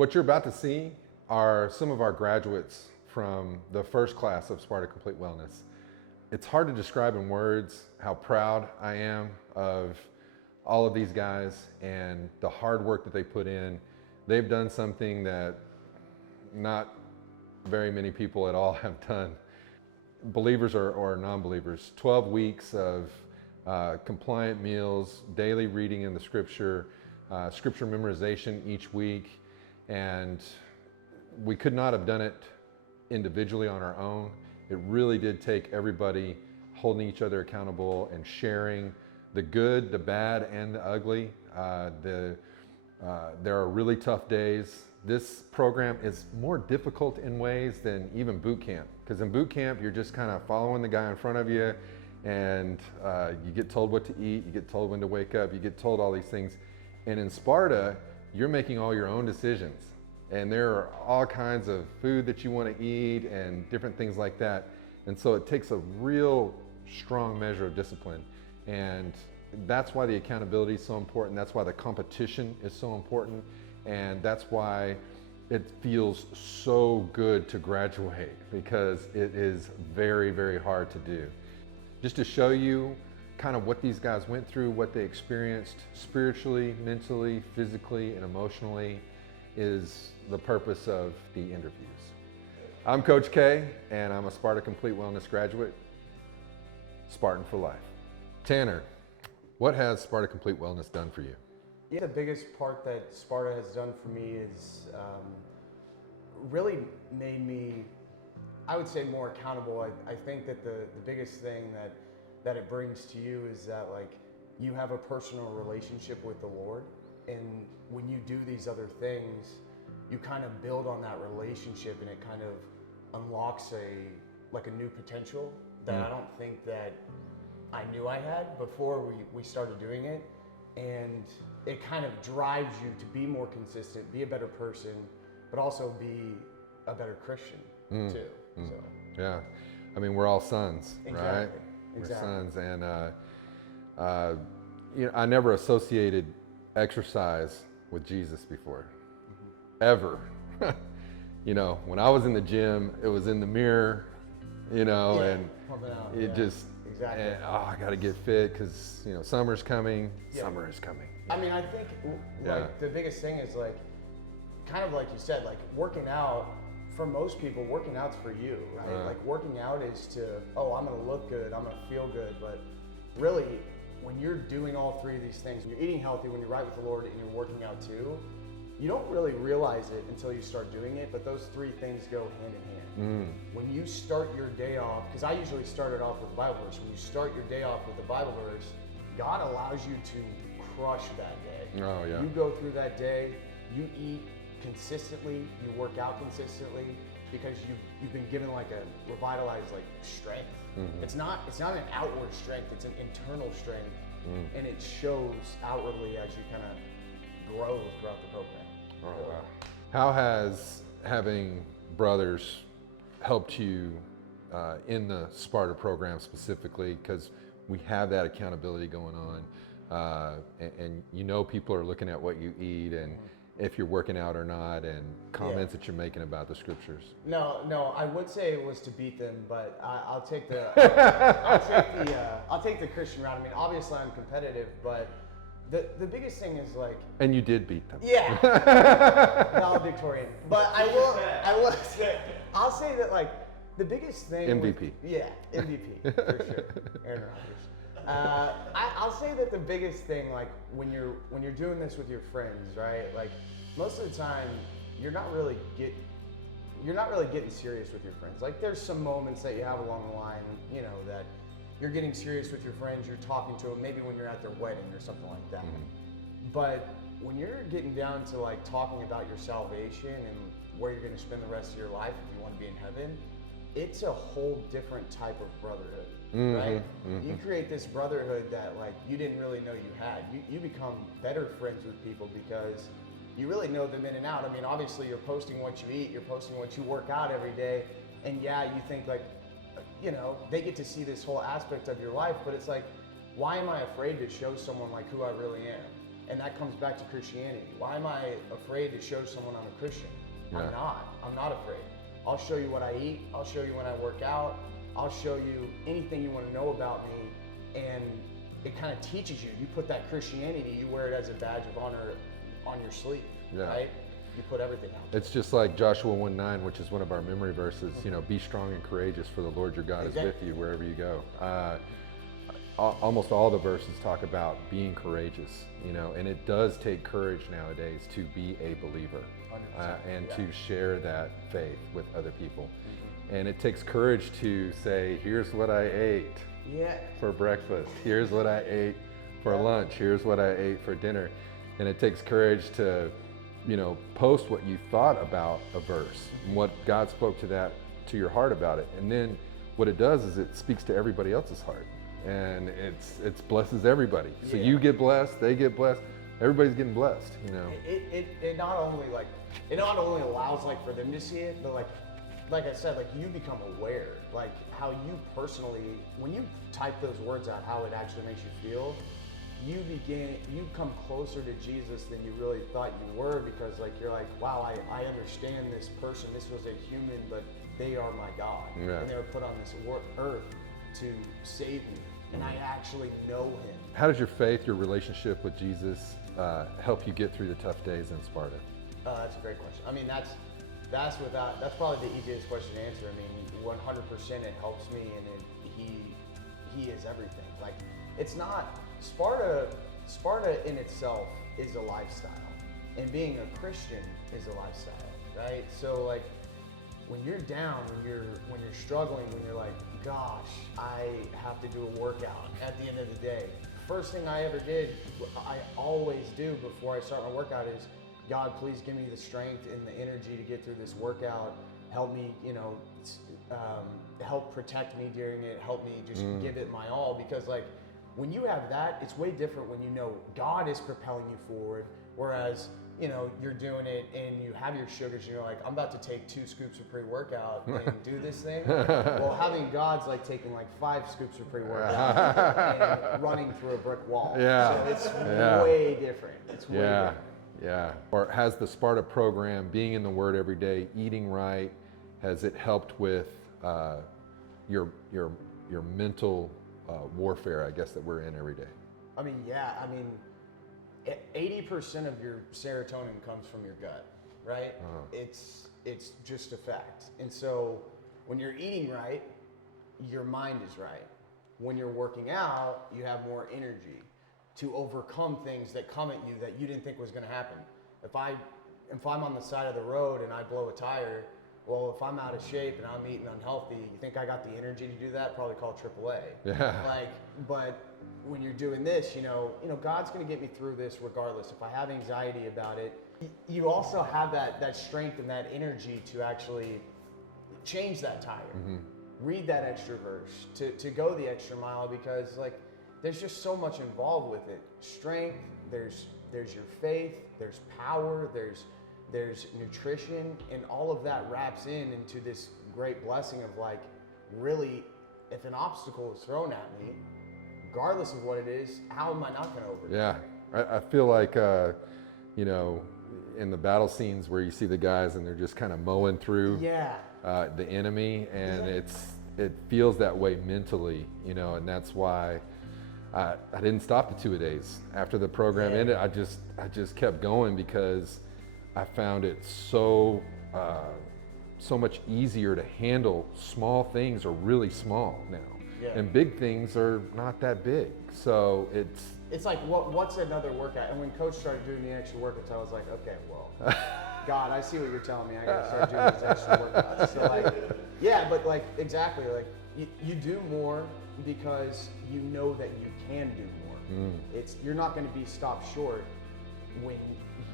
What you're about to see are some of our graduates from the first class of Sparta Complete Wellness. It's hard to describe in words how proud I am of all of these guys and the hard work that they put in. They've done something that not very many people at all have done. Believers or non-believers, 12 weeks of compliant meals, daily reading in the scripture, scripture memorization each week. And we could not have done it individually on our own. It really did take everybody holding each other accountable and sharing the good, the bad, and the ugly. There are really tough days. This program is more difficult in ways than even boot camp, because in boot camp you're just kind of following the guy in front of you, and you get told what to eat, you get told when to wake up, you get told all these things. And in Sparta, you're making all your own decisions, and there are all kinds of food that you want to eat and different things like that. And so it takes a real strong measure of discipline, and that's why the accountability is so important. That's why the competition is so important, and that's why it feels so good to graduate, because it is very, very hard to do. Just to show you kind of what these guys went through, what they experienced spiritually, mentally, physically, and emotionally is the purpose of the interviews. I'm Coach K, and I'm a Sparta Complete Wellness graduate, Spartan for life. Tanner, what has Sparta Complete Wellness done for you? Yeah, the biggest part that Sparta has done for me is really made me, I would say, more accountable. I think that the biggest thing that it brings to you is that, like, you have a personal relationship with the Lord, and when you do these other things, you kind of build on that relationship, and it kind of unlocks a new potential that I don't think that I knew I had before we started doing it. And it kind of drives you to be more consistent, be a better person, but also be a better Christian too. So. Yeah, I mean, we're all sons, Exactly. right? Exactly. We're sons, and you know, I never associated exercise with Jesus before, ever. You know, when I was in the gym, it was in the mirror, you know, and pumping out, it just, exactly. and, oh, I got to get fit because, you know, summer's coming. Yeah. Summer is coming. I mean, I think like the biggest thing is, like, kind of like you said, like, working out. For most people, working out's for you, right? Like, working out is to, oh, I'm gonna look good, I'm gonna feel good. But really, when you're doing all three of these things, when you're eating healthy, when you're right with the Lord, and you're working out too, you don't really realize it until you start doing it, but those three things go hand in hand. When you start your day off, because I usually start it off with a Bible verse, when you start your day off with a Bible verse, God allows you to crush that day. Oh, yeah. You go through that day, you eat consistently, you work out consistently, because you've been given like a revitalized like strength. It's not an outward strength, it's an internal strength, and it shows outwardly as you kind of grow throughout the program. Oh, wow. How has having brothers helped you in the Sparta program specifically? Because we have that accountability going on, and you know, people are looking at what you eat and if you're working out or not, and comments that you're making about the scriptures. No, I would say it was to beat them, but I'll take the I'll take the Christian route. I mean, obviously I'm competitive, but the biggest thing is, like, And you did beat them. yeah, valedictorian. But I'll say that, like, the biggest thing MVP. MVP for sure. Aaron Rodgers. I'll say that the biggest thing, like, when you're doing this with your friends, right? Like, most of the time, you're not really getting serious with your friends. Like, there's some moments that you have along the line, you know, that you're getting serious with your friends. You're talking to them, maybe when you're at their wedding or something like that. But when you're getting down to, like, talking about your salvation and where you're going to spend the rest of your life if you want to be in heaven, it's a whole different type of brotherhood, right? You create this brotherhood that, like, you didn't really know you had. You become better friends with people because you really know them in and out. I mean, obviously you're posting what you eat, you're posting what you work out every day, and yeah, you think, like, you know, they get to see this whole aspect of your life, but it's like, why am I afraid to show someone, like, who I really am? And that comes back to Christianity. Why am I afraid to show someone I'm a Christian? Yeah. I'm not afraid. I'll show you what I eat. I'll show you when I work out. I'll show you anything you want to know about me. And it kind of teaches you. You put that Christianity, you wear it as a badge of honor on your sleeve, right? You put everything out. It's just like Joshua 1:9, which is one of our memory verses, you know, be strong and courageous, for the Lord your God is with you wherever you go. Almost all the verses talk about being courageous, you know, and it does take courage nowadays to be a believer and to share that faith with other people. And it takes courage to say, here's what I ate for breakfast. Here's what I ate for lunch. Here's what I ate for dinner. And it takes courage to, you know, post what you thought about a verse and what God spoke to your heart about it. And then what it does is it speaks to everybody else's heart. And it's blesses everybody. So you get blessed, they get blessed, everybody's getting blessed, you know. It not only allows like for them to see it, but like I said, like you become aware, like how you personally, when you type those words out, how it actually makes you feel, you come closer to Jesus than you really thought you were, because like you're like, wow, I understand this person, this was a human, but they are my God. And they were put on this earth to save me, and I actually know him. How does your faith, your relationship with Jesus help you get through the tough days in Sparta? That's a great question. I mean, that's probably the easiest question to answer. I mean, 100% it helps me, and he is everything. Like, it's not, Sparta in itself is a lifestyle, and being a Christian is a lifestyle, right? So like, when you're down, when you're struggling, when you're like, gosh, I have to do a workout at the end of the day. First thing I ever did, I always do before I start my workout is, God, please give me the strength and the energy to get through this workout. Help me, you know, help protect me during it. Help me just give it my all. Because like, when you have that, it's way different when you know God is propelling you forward. Whereas, you know, you're doing it and you have your sugars and you're like, I'm about to take 2 scoops of pre-workout and do this thing. Well, having God's like taking like 5 scoops of pre-workout and running through a brick wall. So it's way different. It's way different. Or has the Sparta program, being in the Word every day, eating right, has it helped with your mental warfare, I guess, that we're in every day? I mean, 80% of your serotonin comes from your gut, right? It's just a fact. And so when you're eating right, your mind is right. When you're working out, you have more energy to overcome things that come at you that you didn't think was going to happen. If I'm on the side of the road and I blow a tire, well, if I'm out of shape and I'm eating unhealthy, you think I got the energy to do that? Probably call AAA. But when you're doing this, you know, God's going to get me through this regardless. If I have anxiety about it, you also have that strength and that energy to actually change that tire, read that extra verse, to go the extra mile, because like, there's just so much involved with it. Strength, there's your faith, there's power, there's nutrition, and all of that wraps into this great blessing of like, really, if an obstacle is thrown at me, regardless of what it is, how am I not going to overcome it? I feel like, you know, in the battle scenes where you see the guys and they're just kind of mowing through the enemy, and it feels that way mentally, you know, and that's why I didn't stop the 2-a-days. After the program ended, I just kept going, because I found it so much easier to handle. Small things are really small now. And big things are not that big. So it's like, what's another workout? And when Coach started doing the extra workouts, I was like, okay, well, God, I see what you're telling me. I gotta start doing these extra workouts. So like, but like, exactly, like you do more because you know that you can do more. You're not gonna be stopped short when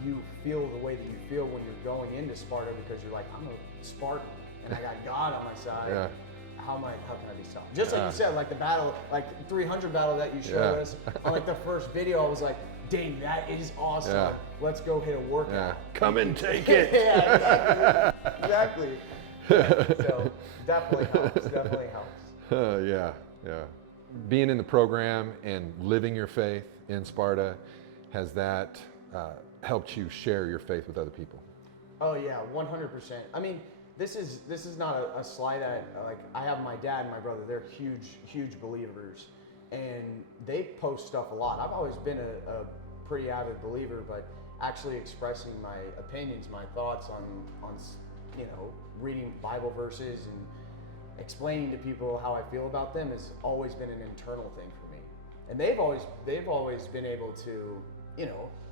you feel the way that you feel when you're going into Sparta, because you're like, I'm a Spartan and I got God on my side. How can I be stopped? Just like you said, like the battle, like 300 battle that you showed us on like the first video, I was like, dang, that is awesome. Let's go hit a workout. Come and take it. Exactly. So definitely helps. Being in the program and living your faith in Sparta has that helped you share your faith with other people? Oh yeah, 100%. I mean, this is not a slight at, like, I have my dad and my brother. They're huge believers, and they post stuff a lot. I've always been a pretty avid believer, but actually expressing my opinions, my thoughts on reading Bible verses and explaining to people how I feel about them has always been an internal thing for me. And they've always been able to,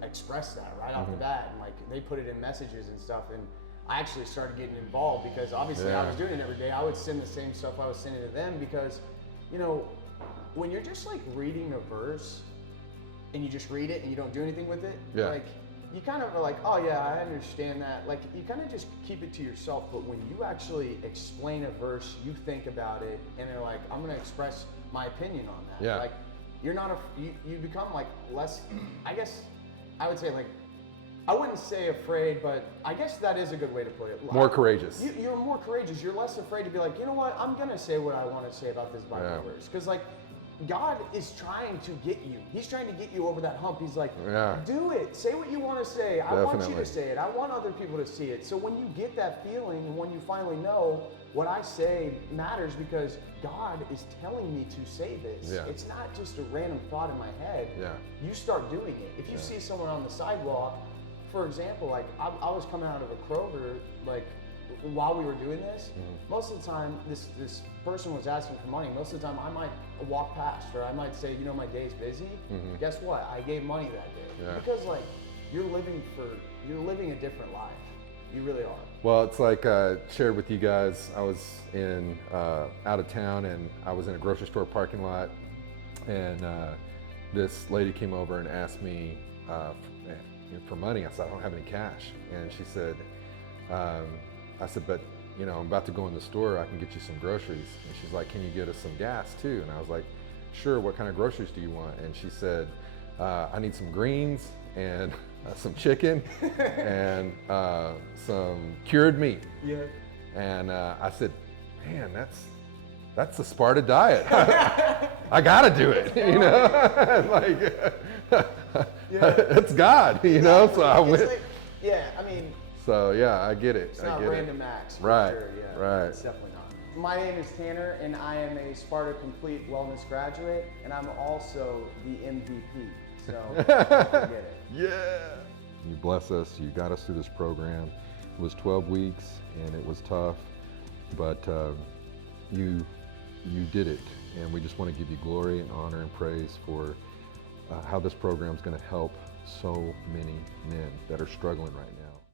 express that right off the bat, and like they put it in messages and stuff. And I actually started getting involved because obviously I was doing it every day. I would send the same stuff I was sending to them because, when you're just like reading a verse and you just read it and you don't do anything with it, like you kind of are like, oh yeah, I understand that. Like you kind of just keep it to yourself. But when you actually explain a verse, you think about it, and they're like, I'm gonna express my opinion on that. Yeah. Like you're not you become like less. I guess I would say like. I wouldn't say afraid, but I guess that is a good way to put it. More courageous. You're more courageous. You're less afraid to be like, you know what? I'm gonna say what I want to say about this Bible verse, because like God is trying to get you. He's trying to get you over that hump. He's like, do it. Say what you want to say. I want you to say it. I want other people to see it. So when you get that feeling, and when you finally know what I say matters because God is telling me to say this. Yeah. It's not just a random thought in my head. Yeah. You start doing it. If you see someone on the sidewalk, for example, like I was coming out of a Kroger, like while we were doing this, most of the time this person was asking for money. Most of the time I might walk past, or I might say, my day's busy. Guess what? I gave money that day. Yeah. Because like you're living a different life. You really are. Well, it's like I shared with you guys, I was in out of town, and I was in a grocery store parking lot, and this lady came over and asked me for money. I said, I don't have any cash. And she said, I said, but I'm about to go in the store, I can get you some groceries. And she's like, can you get us some gas too? And I was like, sure, what kind of groceries do you want? And she said, I need some greens and some chicken and some cured meat. Yeah. And I said, man, that's the Sparta diet. I gotta do it, like, it's God, so I went. Like, I mean. So yeah, I get it. It's not random acts. Right. Sure, yeah. Right. It's definitely not. My name is Tanner, and I am a Sparta Complete Wellness graduate, and I'm also the MVP. So don't forget it. Yeah. You bless us. You got us through this program. It was 12 weeks, and it was tough, but you did it, and we just want to give you glory and honor and praise for how this program is going to help so many men that are struggling right now.